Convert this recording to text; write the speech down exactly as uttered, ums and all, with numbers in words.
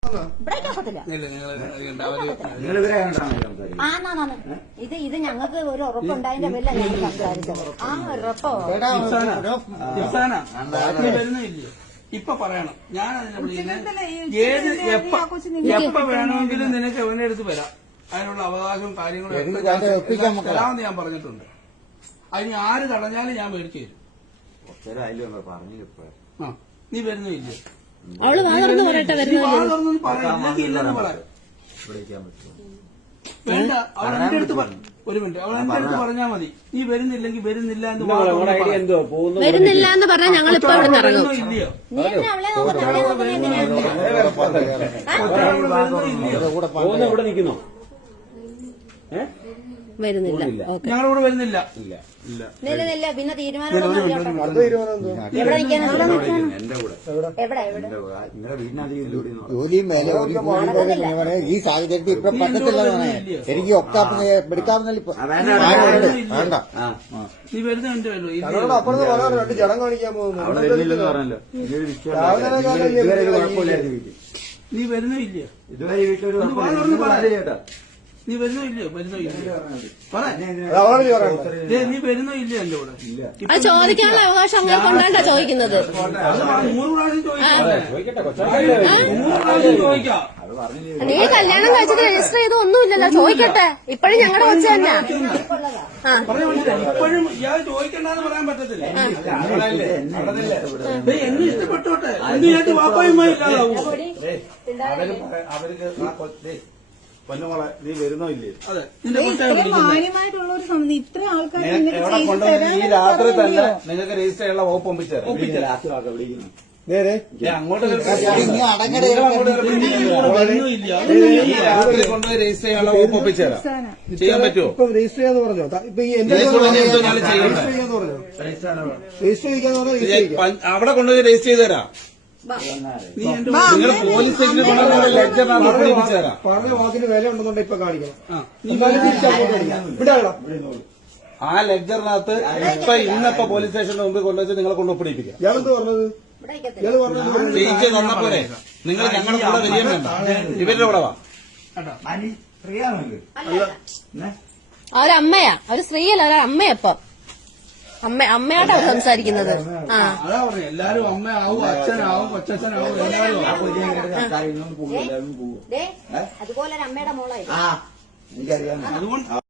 ഇത് ഇത് ഞങ്ങൾക്ക് ഒരു ഉറപ്പുണ്ടായതിന്റെ പേരില ഞങ്ങൾ സംസാരിച്ചത്. ആ ഉറപ്പോ ഇപ്പൊ പറയണം. ഞാൻ അതിനെ വിളിക്കുന്നത് ഏത് എപ്പ എപ്പ വേണമെങ്കിലും നിനക്ക് എവന്റെ അടുത്ത് വരാം. അതിനുള്ള അവകാശവും കാര്യങ്ങളും തരാമെന്ന് ഞാൻ പറഞ്ഞിട്ടുണ്ട്. അതിന് ആര് തടഞ്ഞാലും ഞാൻ മേടിച്ചു തരും. ആ നീ വരുന്നില്ല, അവള് വാർന്നു പറയട്ടെ, വാർന്നൊന്നും പറയില്ലെങ്കിൽ ഇല്ലെന്ന് പറയാം. വേണ്ട, അവൾ എന്റെ അടുത്ത് ഒരു മിനിറ്റ് അവൾ എന്റെ അടുത്ത് പറഞ്ഞാൽ മതി. നീ വരുന്നില്ലെങ്കിൽ വരുന്നില്ല എന്ന് വരുന്നില്ല എന്ന് പറഞ്ഞാൽ ഞങ്ങൾ ഇപ്പൊ ഇല്ലയോ? വരുന്നില്ല, ഞങ്ങളിവിടെ വരുന്നില്ല. നില പിന്നെ തീരുമാനം ജോലിയും മേലെ ഈ സാഹചര്യത്തിൽ ഇപ്പൊ പറ്റത്തില്ലെന്നാണ് എനിക്ക് ഒക്കെ എടുക്കാവുന്ന വേണ്ട. നീ വരുന്നുണ്ട് അപ്പുറത്ത് പറയാറ് രണ്ട് ജടം കാണിക്കാൻ പോകുന്നു. നീ വരുന്നില്ല, ഇതുവരെ വീട്ടിലൊരു നീ വരുന്നോ ഇല്ലയോ? വരുന്നോ ഇല്ലയോ? നീ വരുന്നോ ഇല്ലയോ എന്റെ കൂടെ? അത് ചോദിക്കാനുള്ള അവകാശം അങ്ങനെ കൊണ്ടാണ്ടാ ചോദിക്കുന്നത്. നൂറ് പ്രാവശ്യം ചോദിക്കാം. നീ കല്യാണം കഴിച്ചിട്ട് രജിസ്റ്റർ ചെയ്ത് ഒന്നുമില്ലല്ലോ, ചോദിക്കട്ടെ. ഇപ്പോഴും ഞങ്ങളുടെ കൊച്ചു തന്നെ. ഇപ്പോഴും ഇയാൾ ചോദിക്കണ്ടെന്ന് പറയാൻ പറ്റത്തില്ല. എന്നെ ഇഷ്ടപ്പെട്ടോട്ടെ, എന്തിനായിട്ട് വാപ്പായുമായി ഇല്ലാതാവും. പൊന്നുമോളെ നീ വരുന്നോ ഇല്ലേ? അതെ, മാന്യമായിട്ടുള്ള ഒരു സമിതി ഇത്ര ആൾക്കാർ എവിടെ കൊണ്ടുവന്ന് ഈ രാത്രി തന്നെ നിങ്ങൾക്ക് രജിസ്റ്റർ ചെയ്യാനുള്ള വകുപ്പ് ഒപ്പിച്ചേരാം. അങ്ങോട്ട് ഈ രാത്രി കൊണ്ടുപോയി രജിസ്റ്റർ ചെയ്യാനുള്ള വകുപ്പ് ഒപ്പിച്ചേരാം. ചെയ്യാൻ പറ്റുമോ? ഇപ്പൊ രജിസ്റ്റർ ചെയ്യാന്ന് പറഞ്ഞോ? ഇപ്പൊ ഈ എന്റെ രജിസ്റ്റർ ചെയ്യിക്കാന്ന് പറഞ്ഞാൽ അവിടെ കൊണ്ടുപോയി രജിസ്റ്റർ ചെയ്ത് തരാം. നിങ്ങൾ പോലീസ് സ്റ്റേഷനിൽ കൊണ്ടുവന്ന ലെക്ചറിനകത്ത് ഒപ്പിച്ചു തരാം. പറഞ്ഞ വാക്കിന് വില ഉണ്ടെന്നുണ്ടെങ്കിൽ ഇപ്പൊ കാണിക്കണം. ഇവിടെ ആ ലെക്ചറിനകത്ത് ഇപ്പൊ ഇന്നപ്പോ പോലീസ് സ്റ്റേഷന്റെ മുമ്പിൽ കൊണ്ടുവച്ച് നിങ്ങളെ കൊണ്ട് ഒപ്പിടിപ്പിക്കാം. ഇയാളെന്ത് പറഞ്ഞത്? ഇയാള് പറഞ്ഞത് ജയിച്ച് തന്നപ്പോലെ നിങ്ങൾ ഞങ്ങളുടെ കൂടെ വരികയും വേണ്ട, ഇവരുടെ കൂടെ വാ. അവരമ്മയാ, അവര് സ്ത്രീയല്ല, അവരമ്മയപ്പം അമ്മ അമ്മയായിട്ടാ സംസാരിക്കുന്നത്. ആ അതാ പറഞ്ഞു, എല്ലാരും അമ്മയാവും, അച്ഛനാവും, കൊച്ചച്ഛനാവും, എല്ലാവരും അതുപോലെ ഒരു അമ്മയുടെ മോളായി. എനിക്കറിയാം. അതുകൊണ്ട്